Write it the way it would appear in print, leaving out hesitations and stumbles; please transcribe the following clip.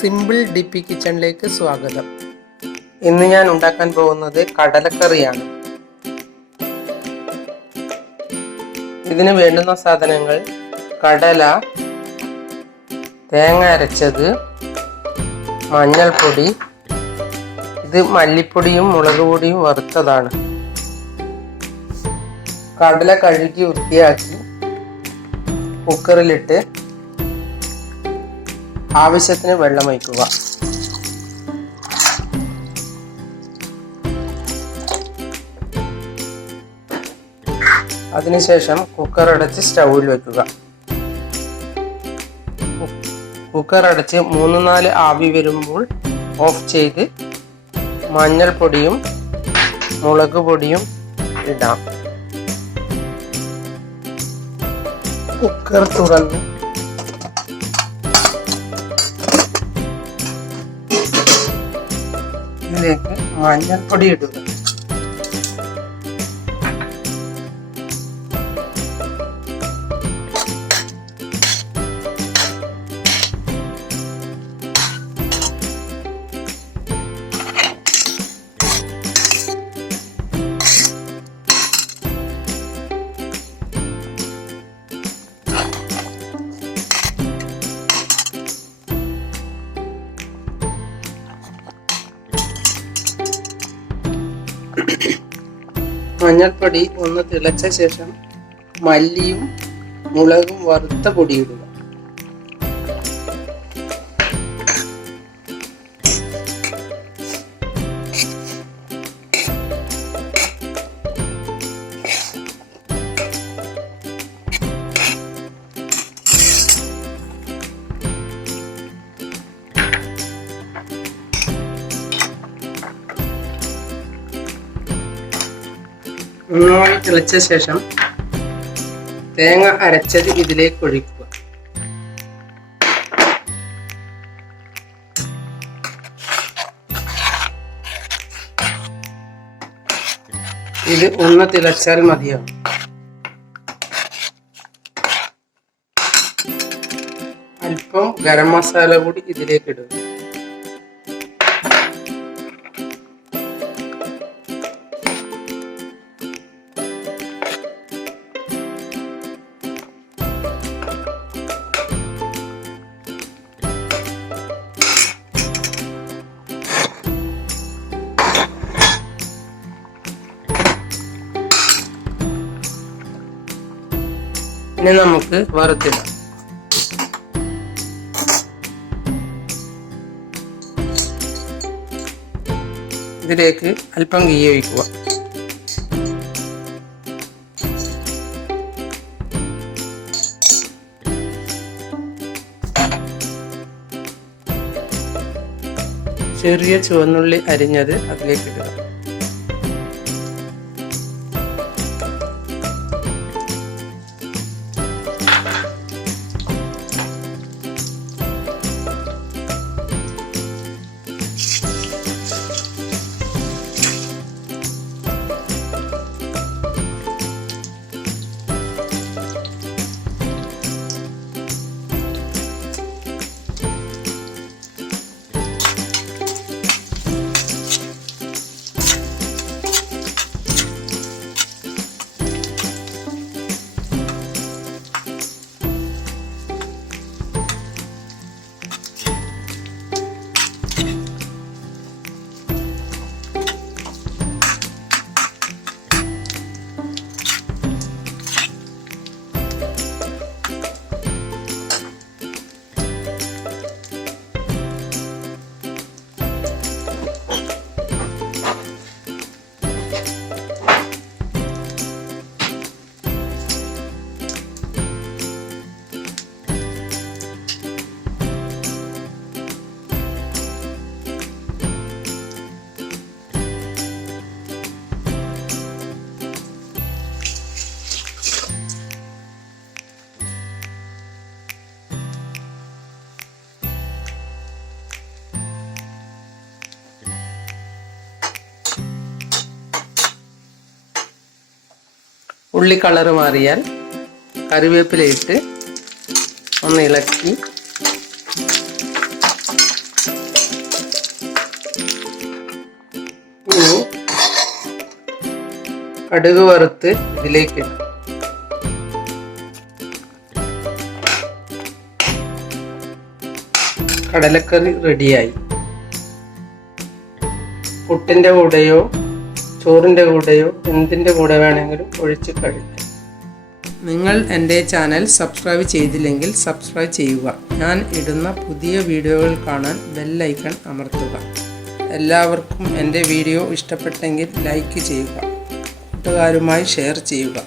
Simple DP കിച്ചണിലേക്ക് സ്വാഗതം. ഇന്ന് ഞാൻ ഉണ്ടാക്കാൻ പോകുന്നത് കടലക്കറിയാണ്. ഇതിന് വേണ്ടുന്ന സാധനങ്ങൾ: കടല, തേങ്ങ അരച്ചത്, മഞ്ഞൾപ്പൊടി, ഇത് മല്ലിപ്പൊടിയും മുളക് പൊടിയും വറുത്തതാണ്. കടല കഴുകി വൃത്തിയാക്കി കുക്കറിലിട്ട് ആവശ്യത്തിന് വെള്ളം ഒഴിക്കുക. അതിനുശേഷം കുക്കർ അടച്ച് സ്റ്റൗവിൽ വെക്കുക. കുക്കർ അടച്ച് 3-4 ആവി വരുമ്പോൾ ഓഫ് ചെയ്ത് മഞ്ഞൾപ്പൊടിയും മുളക് പൊടിയും ഇടാം. കുക്കർ തുറന്ന് ഇതിലേക്ക് മഞ്ഞൾപ്പൊടി ഇടുക. മഞ്ഞൾപ്പൊടി ഒന്ന് തിളച്ച ശേഷം മല്ലിയും മുളകും വറുത്ത പൊടി ഇടുക. നന്നായി തിളച്ച ശേഷം തേങ്ങ അരച്ചത് ഇതിലേക്ക് ഒഴിക്കുക. ഇത് ഒന്ന് തിളച്ചാൽ മതിയാവും. അല്പം ഗരം മസാല കൂടി ഇതിലേക്ക് ഇടുക. ഇനി നമുക്ക് വറുത്തിടാം. ഇതിലേക്ക് അല്പം ഗീ ഒഴിക്കുക. ചെറിയ ചുവന്നുള്ളി അരിഞ്ഞത് അതിലേക്ക് ഇടുക. ഉള്ളി കളർ മാറിയാൽ കറിവേപ്പില ഇട്ട് ഒന്ന് ഇളക്കി കടുക് വറുത്ത് ഇതിലേക്ക് ഇടാം. കടലക്കറി റെഡിയായി. പുട്ടിൻ്റെ കൂടെയോ ചോറിൻ്റെ കൂടെയോ എന്തിൻ്റെ കൂടെ വേണമെങ്കിലും ഒഴിച്ച് കഴിക്കാം. നിങ്ങൾ എൻ്റെ ചാനൽ സബ്സ്ക്രൈബ് ചെയ്തില്ലെങ്കിൽ സബ്സ്ക്രൈബ് ചെയ്യുക. ഞാൻ ഇടുന്ന പുതിയ വീഡിയോകൾ കാണാൻ ബെൽ ഐക്കൺ അമർത്തുക. എല്ലാവർക്കും എൻ്റെ വീഡിയോ ഇഷ്ടപ്പെട്ടെങ്കിൽ ലൈക്ക് ചെയ്യുക. കൂട്ടുകാരുമായി ഷെയർ ചെയ്യുക.